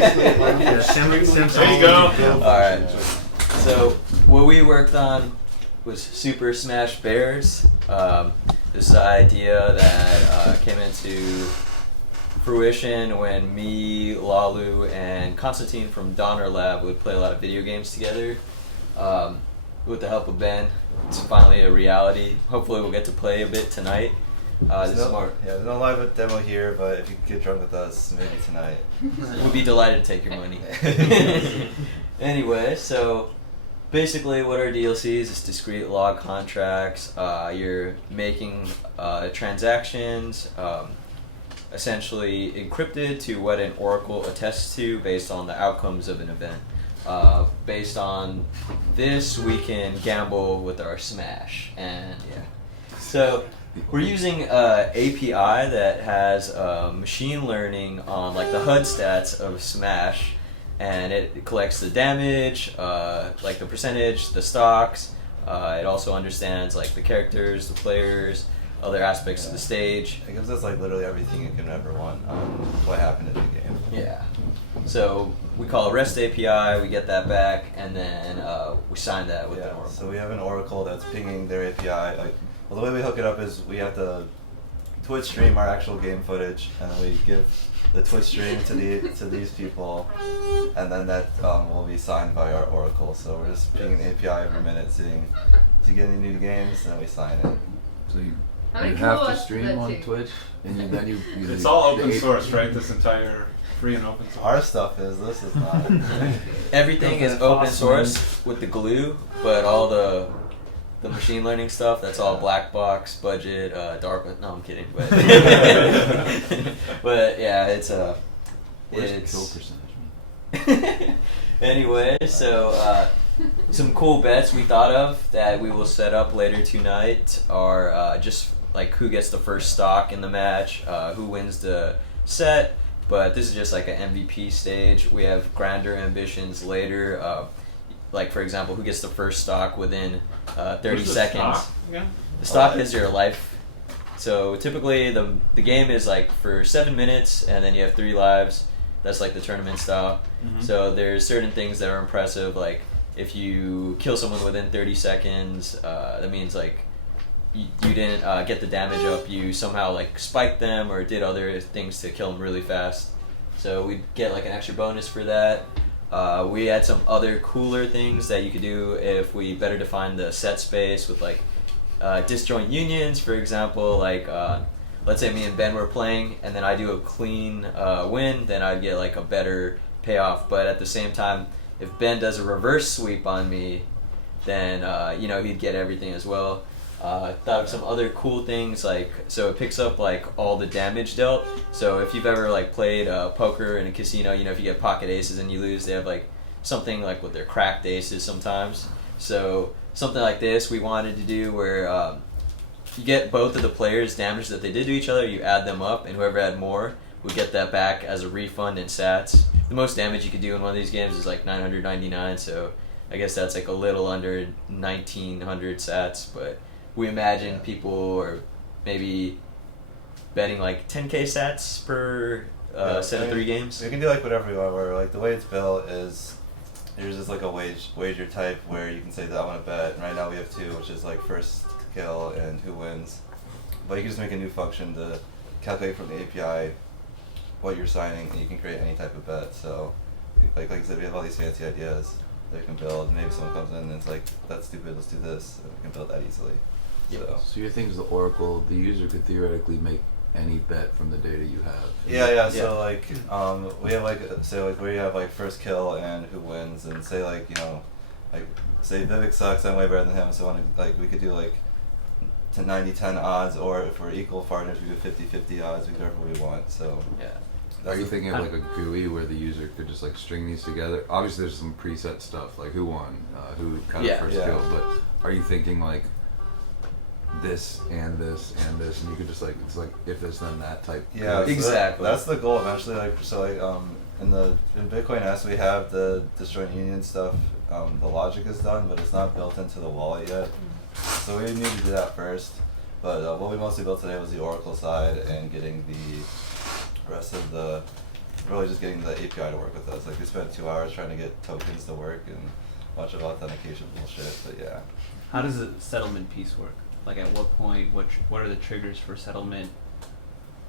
There you go. Alright. So what we worked on was Super Smash Bears. This is an idea that came into fruition when me, Lalu, and Constantine from Donner Lab would play a lot of video games together. With the help of Ben, it's finally a reality. Hopefully we'll get to play a bit tonight. There's no live demo here, but if you could get drunk with us, maybe tonight. We'd be delighted to take your money. Anyway, so basically what our DLC is discrete log contracts. You're making transactions essentially encrypted to what an oracle attests to based on the outcomes of an event. Based on this, we can gamble with our Smash, and yeah. So we're using an API that has machine learning on like the HUD stats of Smash, and it collects the damage, like the percentage, the stocks. It also understands like the characters, the players, other aspects of the stage. It gives us like literally everything you can ever want on what happened in the game. Yeah. So we call a REST API, we get that back, and then we sign that with the Oracle. So we have an Oracle that's pinging their API. Like, well, the way we hook it up is we have to Twitch stream our actual game footage, and then we give the Twitch stream to these people, and then that will be signed by our Oracle. So we're just pinging the API every minute, seeing if you get any new games, and then we sign it. So you have to stream on Twitch, and then you it's all open source, right? This entire free and open source. Our stuff is. This is not. Everything is open source with the glue, but all the machine learning stuff, that's all black box, budget, DARPA. No, I'm kidding. But, but yeah, it's Where's the kill percentage, man? Anyway, so some cool bets we thought of that we will set up later tonight are just like who gets the first stock in the match, who wins the set. But this is just like an MVP stage. We have grander ambitions later. Like for example, who gets the first stock within 30 seconds. The stock is your life. So typically the game is like for 7 minutes, and then you have 3 lives. That's like the tournament style. Mm-hmm. So there's certain things that are impressive, like if you kill someone within 30 seconds, that means like you didn't get the damage up, you somehow like spiked them or did other things to kill them really fast. So we get like an extra bonus for that. We had some other cooler things that you could do if we better define the set space with like disjoint unions, for example. Like let's say me and Ben were playing, and then I do a clean win, then I'd get like a better payoff. But at the same time, if Ben does a reverse sweep on me, then he'd get everything as well. Thought of some other cool things, like so it picks up like all the damage dealt. So if you've ever like played poker in a casino, if you get pocket aces and you lose, they have like something like with their cracked aces sometimes. So something like this we wanted to do where you get both of the players' damage that they did to each other, you add them up, and whoever had more would get that back as a refund in sats. The most damage you could do in one of these games is like 999, so I guess that's like a little under 1900 sats, but we imagine people are maybe betting like 10k sats per set of 3 games. We can do like whatever we want. Where like the way it's built is there's just like a wager type where you can say that I want to bet. And right now we have 2, which is like first kill and who wins. But you can just make a new function to calculate from the API what you're signing, and you can create any type of bet. So like I said, we have all these fancy ideas that we can build. Maybe someone comes in and it's like, that's stupid, let's do this, and we can build that easily. So your thing is the Oracle, the user could theoretically make any bet from the data you have. Yeah. So like, we have like, say like where you have like first kill and who wins, and say like, like say Vivek sucks, I'm way better than him, so we could do like to 90-10 odds, or if we're equal partners, we do 50-50 odds, we do whatever we want. So yeah. Are you thinking of like a GUI where the user could just like string these together? Obviously there's some preset stuff like who won, who got the first kill, but are you thinking like this and this and this, and you could just like, it's like if this then that type? Yeah, so exactly. That's the goal eventually. Like so, like in Bitcoin S we have the disjoint union stuff. The logic is done, but it's not built into the wallet yet. So we need to do that first. But what we mostly built today was the Oracle side and getting the rest of the really just getting the API to work with us. Like we spent 2 hours trying to get tokens to work and a bunch of authentication bullshit. But yeah. How does the settlement piece work? Like at what point? What are the triggers for settlement?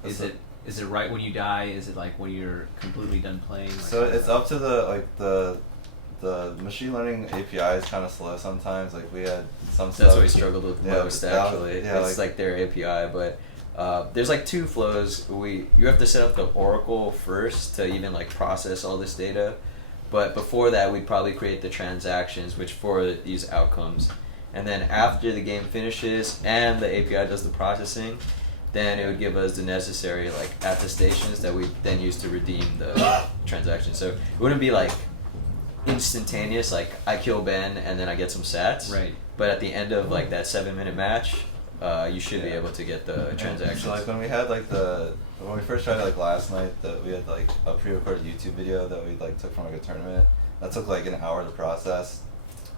Is it right when you die? Is it like when you're completely done playing? Like, so it's up to the machine learning API is kind of slow sometimes. Like we had some stuff. That's what we struggled with most actually. Yeah, it's like their API, but there's like 2 flows. You have to set up the Oracle first to even like process all this data, but before that we'd probably create the transactions which for these outcomes, and then after the game finishes and the API does the processing, then it would give us the necessary like attestations that we then use to redeem the transaction. So it wouldn't be like instantaneous, like I kill Ben and then I get some sats. Right. But at the end of like that 7-minute match, you should be able to get the transactions. So like when we had like when we first tried it like last night, that we had like a pre-recorded YouTube video that we like took from like a tournament. That took like an hour to process,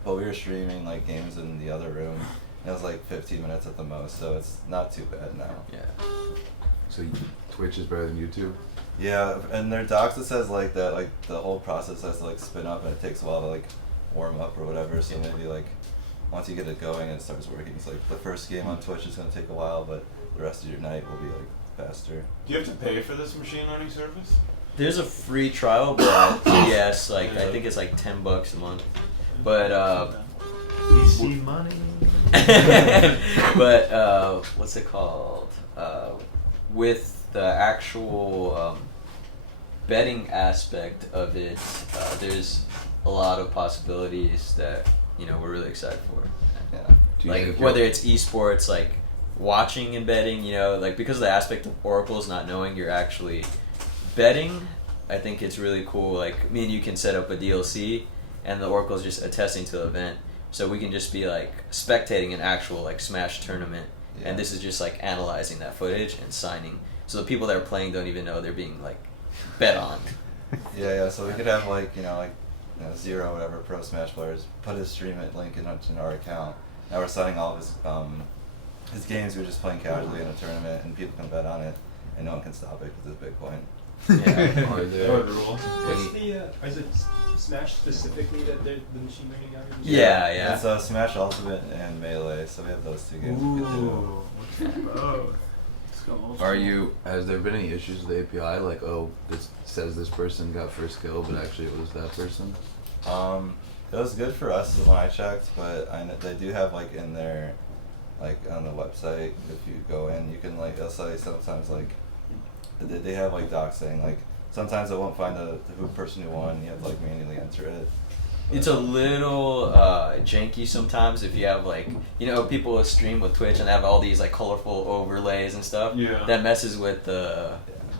but we were streaming like games in the other room. And it was like 15 minutes at the most, so it's not too bad now. Yeah. So Twitch is better than YouTube? Yeah, and their docs it says like that like the whole process has to like spin up and it takes a while to like warm up or whatever. So maybe like once you get it going and it starts working, it's like the first game on Twitch is gonna take a while, but the rest of your night will be like faster. Do you have to pay for this machine learning service? There's a free trial, but yes, like I think it's like $10 a month. But VC money. but what's it called? With the actual betting aspect of it, there's a lot of possibilities that we're really excited for. Yeah. Like whether it's eSports, like watching and betting, like because of the aspect of Oracle's not knowing you're actually betting, I think it's really cool. Like me and you can set up a DLC, and the Oracle's just attesting to the event. So we can just be like spectating an actual like Smash tournament, and this is just like analyzing that footage and signing. So the people that are playing don't even know they're being like bet on. Yeah. So we could have like Zero, whatever, pro Smash players put his stream link in our account. Now we're signing all of his games. We're just playing casually in a tournament, and people can bet on it, and no one can stop it because it's Bitcoin. Yeah. Are That there would rule. What's the is it Smash specifically that the machine learning guy uses? Yeah. It's Smash Ultimate and Melee, so we have those 2 games we can do. Ooh, what's that both? Let's go. has there been any issues with the API? Like, oh, this says this person got first kill, but actually it was that person? It was good for us when I checked, but they do have like in their like on the website, if you go in, you can like they'll say sometimes like they have like docs saying like sometimes it won't find the person who won. You have to like manually enter it. It's a little janky sometimes if you have like people stream with Twitch and they have all these like colorful overlays and stuff. Yeah. That messes with the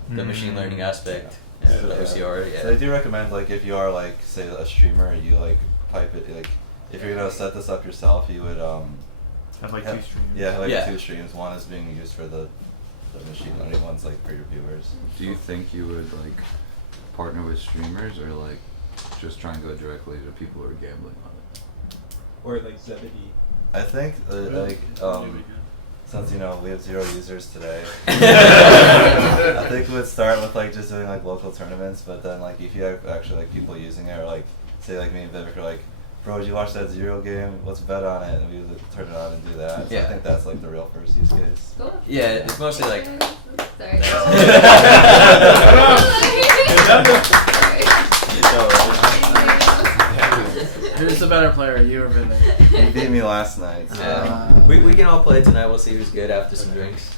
machine learning aspect. Yeah, the OCR. Yeah. So they do recommend like if you are like say a streamer, you like pipe it like if you're gonna set this up yourself, you would Have like 2 streams. Yeah, have like Yeah. 2 streams. One is being used for the machine learning, one's like for your viewers. Do you think you would like partner with streamers or like just try and go directly to people who are gambling on it? Or like Zebedee. I think like since we have 0 users today, I think we would start with like just doing like local tournaments. But then like if you have actually like people using it, or like say like me and Vivek are like, bro, did you watch that 0 game? Let's bet on it, and we would turn it on and do that. So I think that's like the real first use case. Cool. Yeah, it's mostly like. Sorry. Who's the better player, you or Vivek? He beat me last night. So. We can all play tonight. We'll see who's good after some drinks.